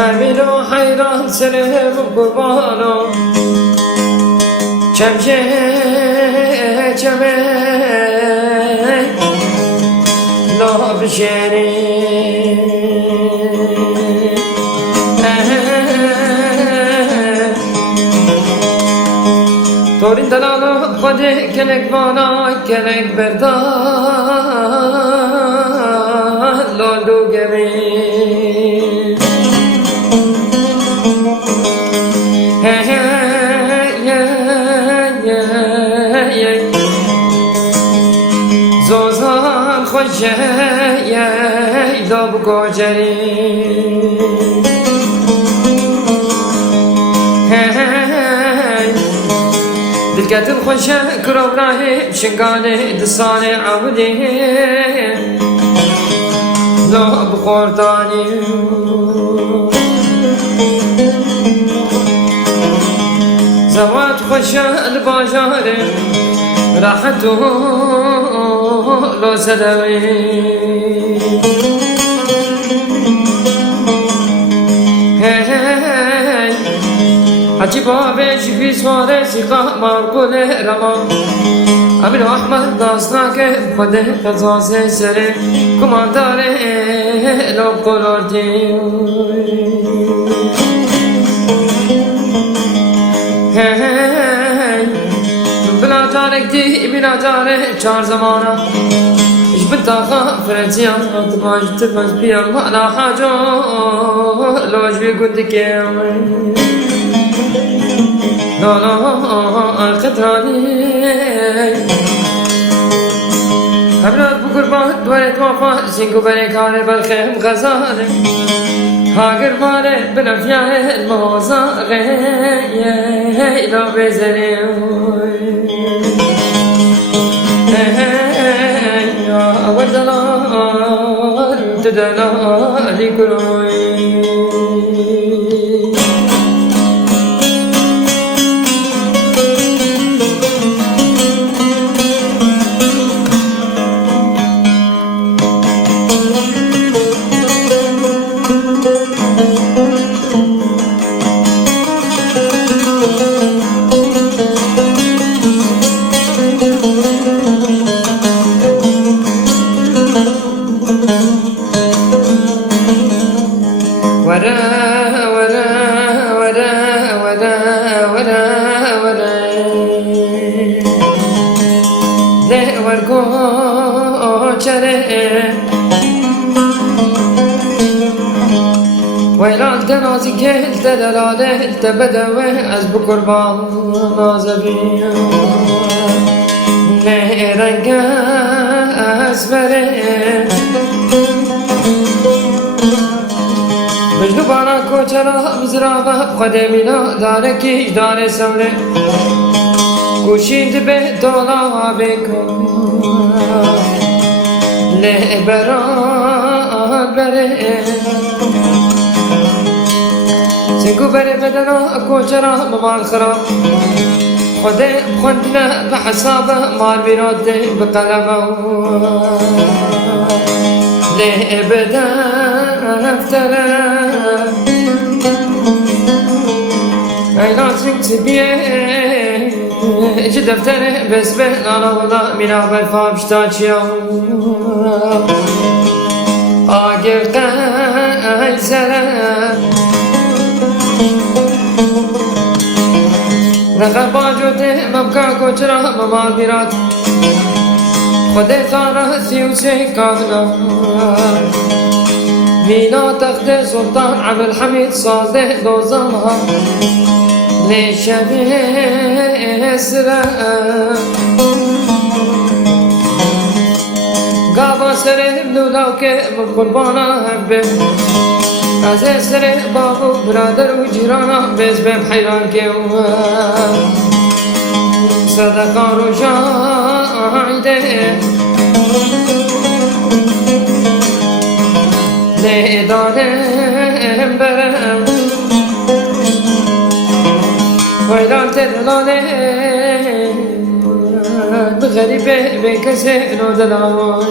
همینو حیران سرم قربانو چمچه چمه لا بشری تورین دلالو خودی کلک بانا کلک بردان لالو گمی زوزان خوشه داب گوجری دلقتل خوشه کرو راهی شنگانه دسانه عودی داب خوردانی زوات خوشه الباجاره راحتو لو سلوي عجيبا بيش في سواري سيقا ماركول رما أمين أحمد داستاك خده قصاص سري كمانداري لو قلوردي بلا جارك دي بلا جارك چار زمانا اش بنتاخا فرنسيا تباش تباش بيا ما لا حاجة لوش بيقولك لا لا خطراني همرات بقربان دورت وفا سينكو بريكاري بالخيم غزالي هاگر ماره بنفیاه الموزاقه لا بزنی اول دلال تدلالی کروی ويلان تنازي كهل تدلاله التبدوه از بقربان نازبي نهرنگ اسبره مجنو بانا کوچرا مزرابه خدمینا داره کیش داره سوره کوشید به دولا بکن لبران بره سنگو بره بدنا کوچرا ممال خراب خده بخندنا بحسابه مال بیراده بقلبه لبدان افتره اینا سنگ سبیه اجي دفتره بس به لالا ولا مینا برفا بشتاچیا آگر قیسره نخر باجوته مبکا کوچرا ممال بیرات خود خارا سیوسه کاغنا مینا تخت سلطان عبدالحمید صادق دوزمها لشبه اسره قابا سره بلولاو که قربانا هبه از سره بابو برادر و جیرانا بیز بیم حیران که صدقان رو جایده لدانم برم ویلان تدلانه بغریبه به کسی نو دلان